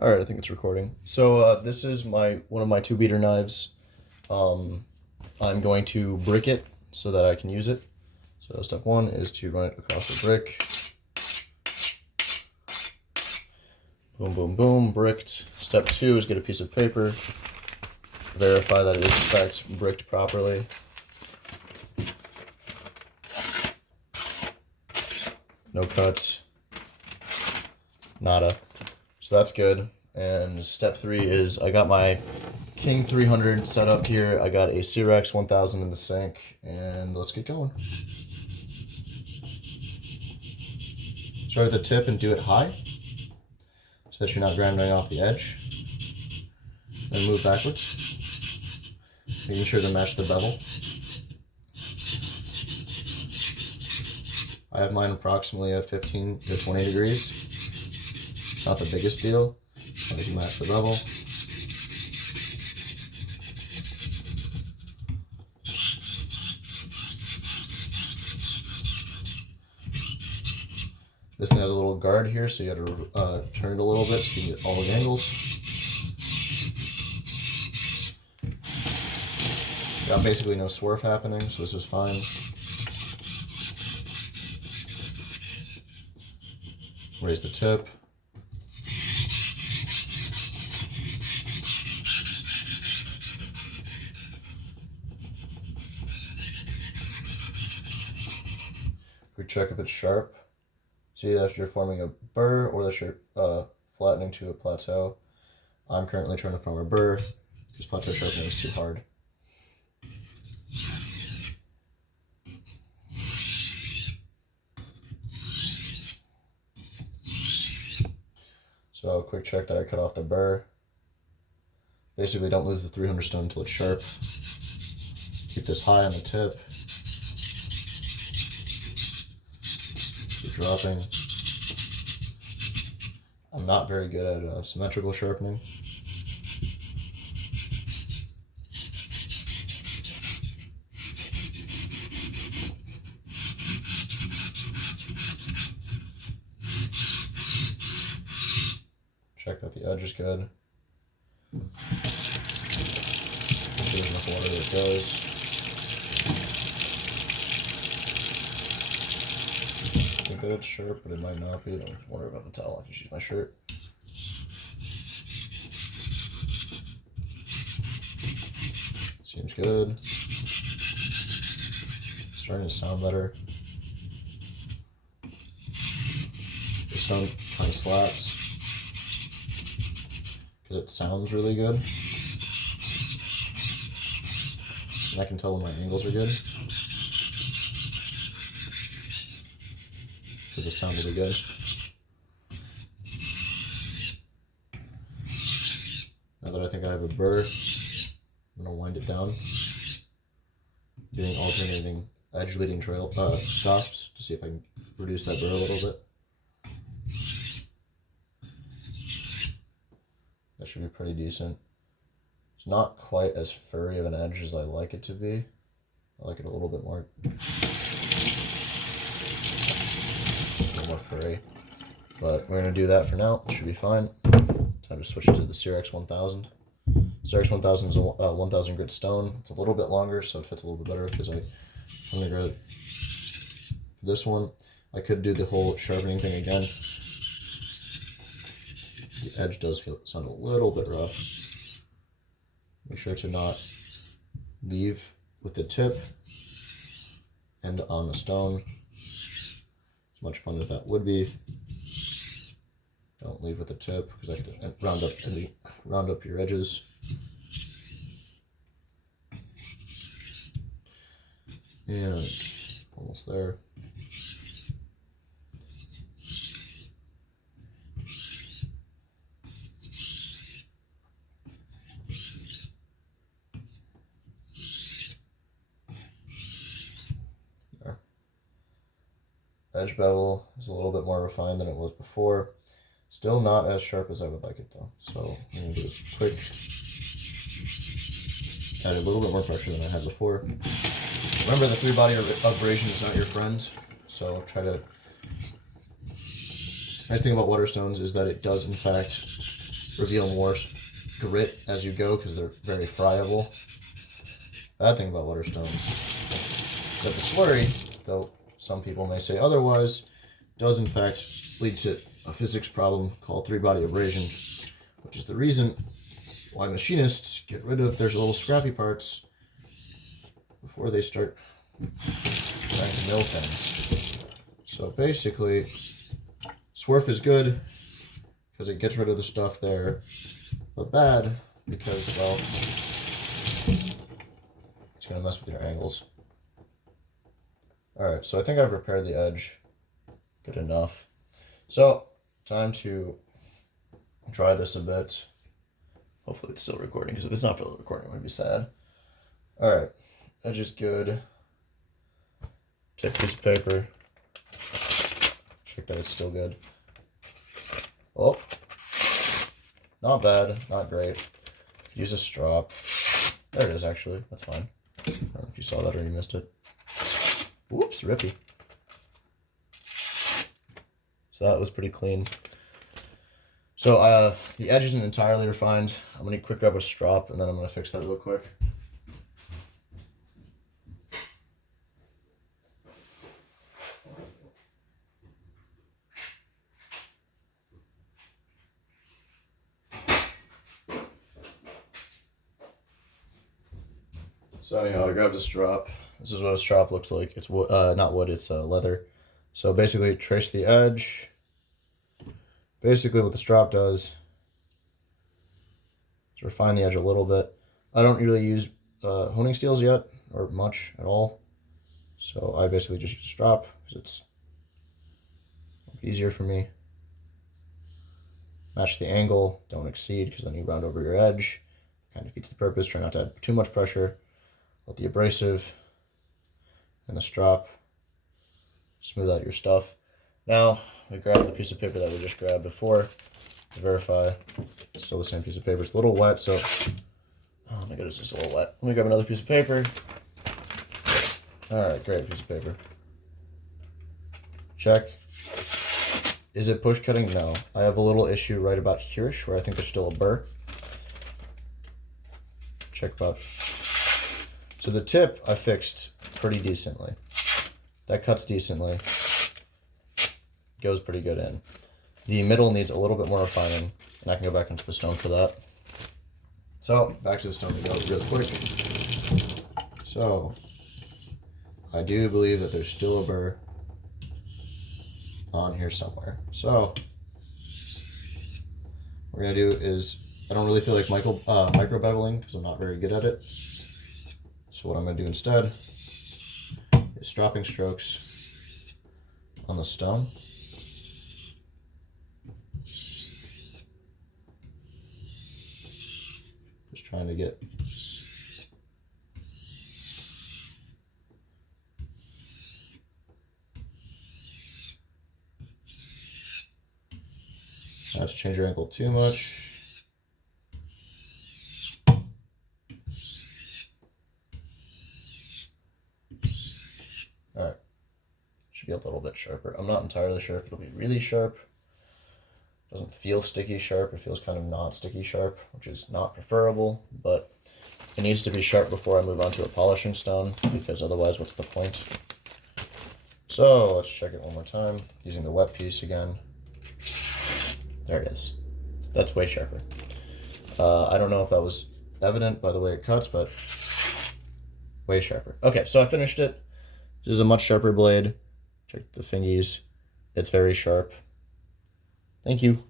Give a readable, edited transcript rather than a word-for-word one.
All right, I think it's recording. So this is one of my 2 beater knives. I'm going to brick it so that I can use it. So step 1 is to run it across the brick. Boom, boom, boom, bricked. Step 2 is get a piece of paper. Verify that it is in fact bricked properly. No cuts. Nada. So that's good. And step 3 is I got my King 300 set up here. I got a Cerax 1000 in the sink, and let's get going. Start at the tip and do it high so that you're not grinding off the edge. Then move backwards, making sure to match the bevel. I have mine approximately at 15 to 20 degrees. It's not the biggest deal, but I can match the bevel. This thing has a little guard here, so you have to turn it a little bit so you can get all the angles. Got basically no swerve happening, so this is fine. Raise the tip. Quick check if it's sharp. See that you're forming a burr or that you're flattening to a plateau. I'm currently trying to form a burr because plateau sharpening is too hard. So quick check that I cut off the burr. Basically don't lose the 300 stone until it's sharp. Keep this high on the tip. Keep dropping. I'm not very good at symmetrical sharpening. Check that the edge is good. There's enough water that it goes. I think that it's sharp, but it might not be. Don't worry about the towel. I can just use my shirt. Seems good. Starting to sound better. The stone kind of slaps because it sounds really good. And I can tell when my angles are good because the sound will be good. Now that I think I have a burr, I'm going to wind it down, doing alternating edge leading stops to see if I can reduce that burr a little bit. That should be pretty decent. It's not quite as furry of an edge as I like it to be. I like it a little bit more, furry. But we're going to do that for now. It should be fine. Time to switch to the Cerax 1000. Cerax 1000 is a 1000 grit stone. It's a little bit longer, so it fits a little bit better because I'm going to grab for this one. I could do the whole sharpening thing again. The edge does sound a little bit rough. Make sure to not leave with the tip and on the stone. As much fun as that would be. Don't leave with the tip because I could round up your edges. And almost there. Edge bevel is a little bit more refined than it was before. Still not as sharp as I would like it though. So I'm going to do it quick. Add a little bit more pressure than I had before. Remember, the 3-body abrasion is not your friend. So try to... The nice thing about whetstones is that it does in fact reveal more grit as you go because they're very friable. Bad thing about water stones that the slurry, though some people may say otherwise, does in fact lead to a physics problem called three-body abrasion, which is the reason why machinists get rid of their little scrappy parts before they start trying to mill things. So basically, swerf is good because it gets rid of the stuff there, but bad because, well, it's going to mess with your angles. Alright, so I think I've repaired the edge good enough. So, time to dry this a bit. Hopefully it's still recording, because if it's not still recording, it would be sad. Alright, edge is good. Take a piece of paper. Check that it's still good. Oh, not bad, not great. Use a strop. There it is, actually. That's fine. I don't know if you saw that or you missed it. Whoops, rippy. So that was pretty clean. So the edge isn't entirely refined. I'm going to quick grab a strop and then I'm going to fix that real quick. So anyhow, I grabbed a strop. This is what a strop looks like. It's not wood, it's leather. So basically, trace the edge. Basically, what the strop does is refine the edge a little bit. I don't really use honing steels yet, or much at all. So I basically just use a strop because it's easier for me. Match the angle, don't exceed because then you round over your edge. Kind of defeats the purpose. Try not to add too much pressure. Let the abrasive and the strop smooth out your stuff. Now, we grab the piece of paper that we just grabbed before to verify. It's still the same piece of paper. It's a little wet, so... Oh my goodness, it's a little wet. Let me grab another piece of paper. Alright, great piece of paper. Check. Is it push cutting? No. I have a little issue right about here-ish where I think there's still a burr. Check about... So the tip I fixed pretty decently. That cuts decently. Goes pretty good in. The middle needs a little bit more refining, and I can go back into the stone for that. So, back to the stone to go real quick. So, I do believe that there's still a burr on here somewhere. So, what we're going to do is, I don't really feel like micro beveling because I'm not very good at it. So what I'm going to do instead is stropping strokes on the stone. Just trying to get not to change your angle too much. Alright, should be a little bit sharper. I'm not entirely sure if it'll be really sharp. Doesn't feel sticky sharp. It feels kind of not sticky sharp, which is not preferable, but it needs to be sharp before I move on to a polishing stone, because otherwise what's the point? So let's check it one more time, using the wet piece again. There it is. That's way sharper. I don't know if that was evident by the way it cuts, but way sharper. Okay, so I finished it. This is a much sharper blade. Check the fingies. It's very sharp. Thank you.